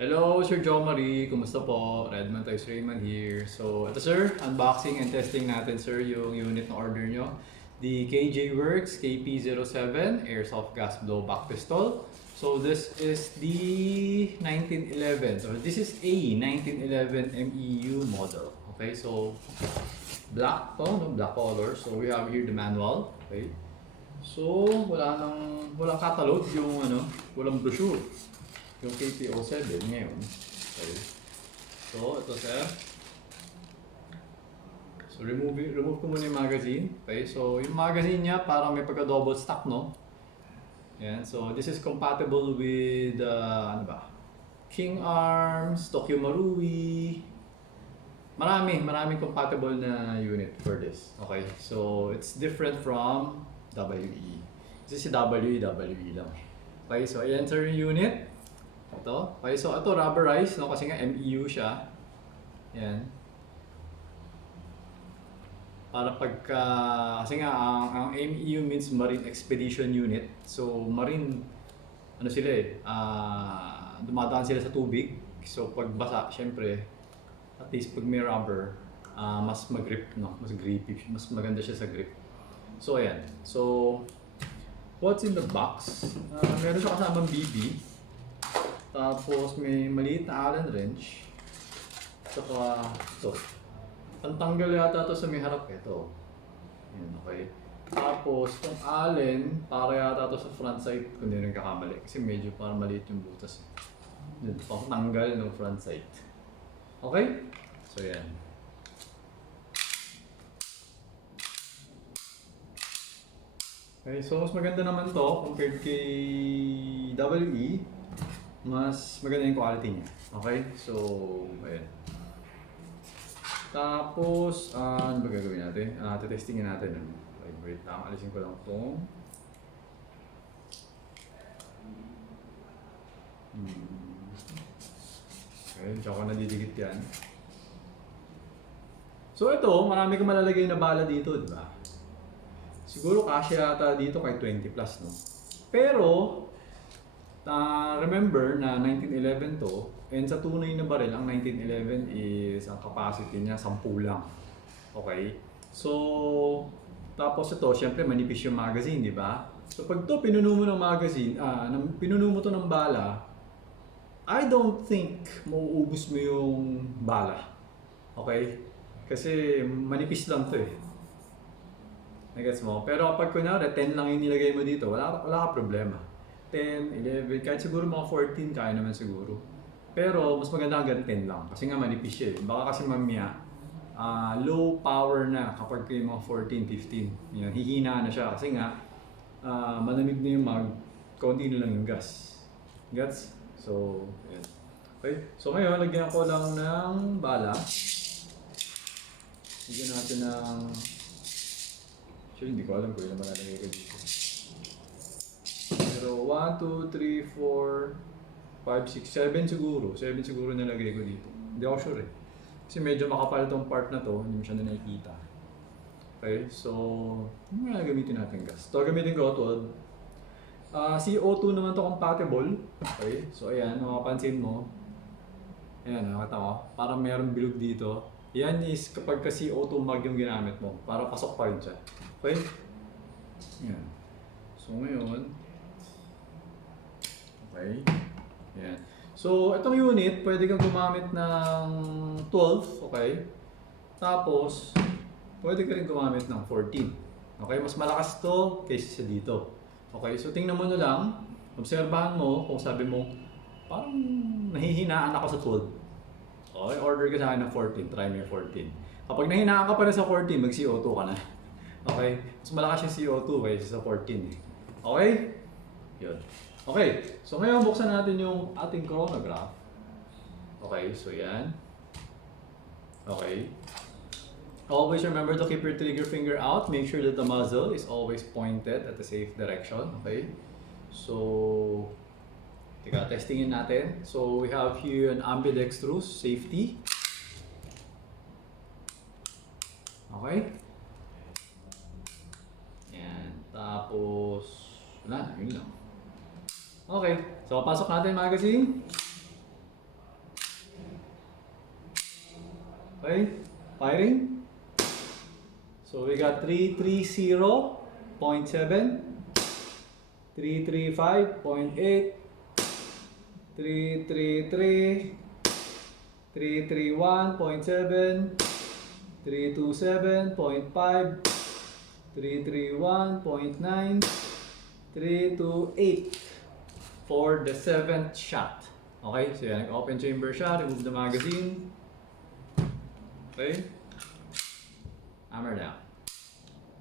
Hello, Sir Jo Marie. Kumusta po? Redman Toys Raymond here. So, ito sir, unboxing and testing natin sir yung unit na order nyo. The KJ Works KP07 Airsoft Gas Blowback Pistol. So, this is the 1911. So, this is a 1911 MEU model. Okay, so black to, no? Black color. So, we have here the manual. Okay. So, walang catalog yung walang brochure. Yung KP07 ngayon. Okay. So, ito sir. So, remove ko muna yung magazine. Okay, so yung magazine niya parang may pagka-double stack, no? Yan. So, this is compatible with, ano ba? King Arms, Tokyo Marui. Maraming compatible na unit for this. Okay, so it's different from WE. This is WE lang. Okay, so i-enter yung unit. Ito. Okay, so ito rubberized, no? Kasi nga MEU siya. Yan. Para pagka, kasi nga ang MEU means Marine Expedition Unit. So marine, ano sila dumadaan sila sa tubig. So pag basa, syempre, at least pag may rubber, mas mag-grip, no? Mas grippy, mas maganda siya sa grip. So ayan. So, what's in the box? Meron siya kasamang BB. Tapos may maliit na Allen wrench. Saka ito. Pantanggal yata ito sa may harap. Ito. Yan, okay. Tapos itong Allen, para yata ito sa front side kung hindi rin kakamali. Kasi medyo parang maliit yung butas. Yan, pantanggal ng front side. Okay? So yan. Okay, so mas maganda naman to compared kay WE. Mas maganda yung quality niya. Okay? So, ayan. Tapos, ano ba gagawin natin? Testingin natin. Wait lang. Alisin ko lang itong okay, tsaka ko nadidikit yan. So ito, marami kang malalagay na bala dito, di ba? Siguro kasya yata dito kay 20 plus, no? Pero, remember na 1911 to, and sa tunay na baril, ang 1911 is, ang capacity niya 10 lang. Okay? So, tapos ito, syempre manipis yung magazine, di ba? So pag to pinuno mo ng magazine, pinuno mo to ng bala, I don't think mauubos mo yung bala. Okay? Kasi manipis lang to eh. Nagets mo? Pero kapag kunyari 10 lang yung nilagay mo dito, wala ka problema. 10, 11, kahit siguro mga 14 kaya naman siguro. Pero mas maganda hanggang 10 lang kasi nga manipis siya eh. Baka kasi mamaya low power na kapag yung mga 14, 15. Yan, hihina na siya kasi nga malamig na yung konti na lang yung gas. Gets? So, yan. Okay. So ngayon, lagyan ko lang ng bala. Lagyan natin ng actually, hindi ko alam kung ilan malalagay ko dito. Pero 1, 2, 3, 4, 5, 6, 7 siguro. 7 siguro nalagay ko dito. Hindi ako sure eh. Kasi medyo makapal itong part na to, hindi mo siya na nakikita. Okay, so, ano nga gamitin natin gas? Ito gamitin ko, 12. CO2 naman to compatible. Okay, so ayan, makapansin mo. Ayan, nakita ko. Parang mayroong bilog dito. Yan is kapag ka CO2 mag yung ginamit mo, para pasok pa rin siya. Okay? Ayan. So ngayon, okay. Ayan. So, itong unit, pwede kang gumamit ng 12, okay? Tapos, pwede ka rin gumamit ng 14. Okay? Mas malakas to kaysa sa dito. Okay? So, tingnan mo na lang. Obserbahan mo kung sabi mo, parang nahihinaan ako sa 12. Okay? Order ka sa akin ng 14. Try mo yung 14. Kapag nahinaan ka pa rin sa 14, mag-CO2 ka na. Okay? Mas malakas yung CO2 kaysa sa 14. Okay? Yun. Okay, so ngayon buksan natin yung ating chronograph. Okay, so yan. Okay. Always remember to keep your trigger finger out. Make sure that the muzzle is always pointed at the safe direction. Okay. So, testingin natin. So, we have here an ambidextrous safety. Okay. Yan. Tapos, wala, yun lang. Okay, so pasok natin magazine. Okay, firing. So we got 330.7, 335.8, 333, 331.7, 327.5, 331.9, 328 for the 7th shot. Okay, so yan, open chamber siya, remove the magazine. Okay, hammer down.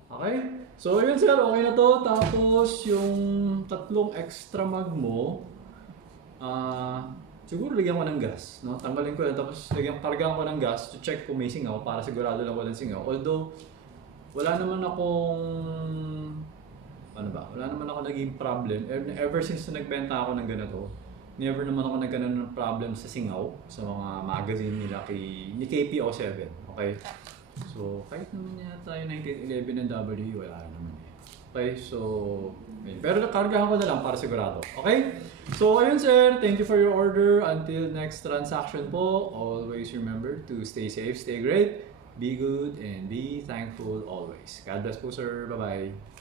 Okay, so yun sir, okay na to. Tapos yung tatlong extra mag mo, siguro lagyan ko ng gas, no? Tanggalin ko yan, tapos kargaan ko ng gas to check kung may singaw para sigurado lang walang singaw. Although, wala naman akong, wala naman ako naging problem. Ever since na nagbenta ako ng ganito, never naman ako nagkaroon ng problem sa singaw, sa mga magazine nila ni KPO7, okay? So, kahit naman yata yung 1911 ng W, wala naman eh. Okay, so, pero nakargahan ko na lang para sigurado. Okay? So, ayun sir, thank you for your order. Until next transaction po, always remember to stay safe, stay great, be good, and be thankful always. God bless po sir. Bye-bye.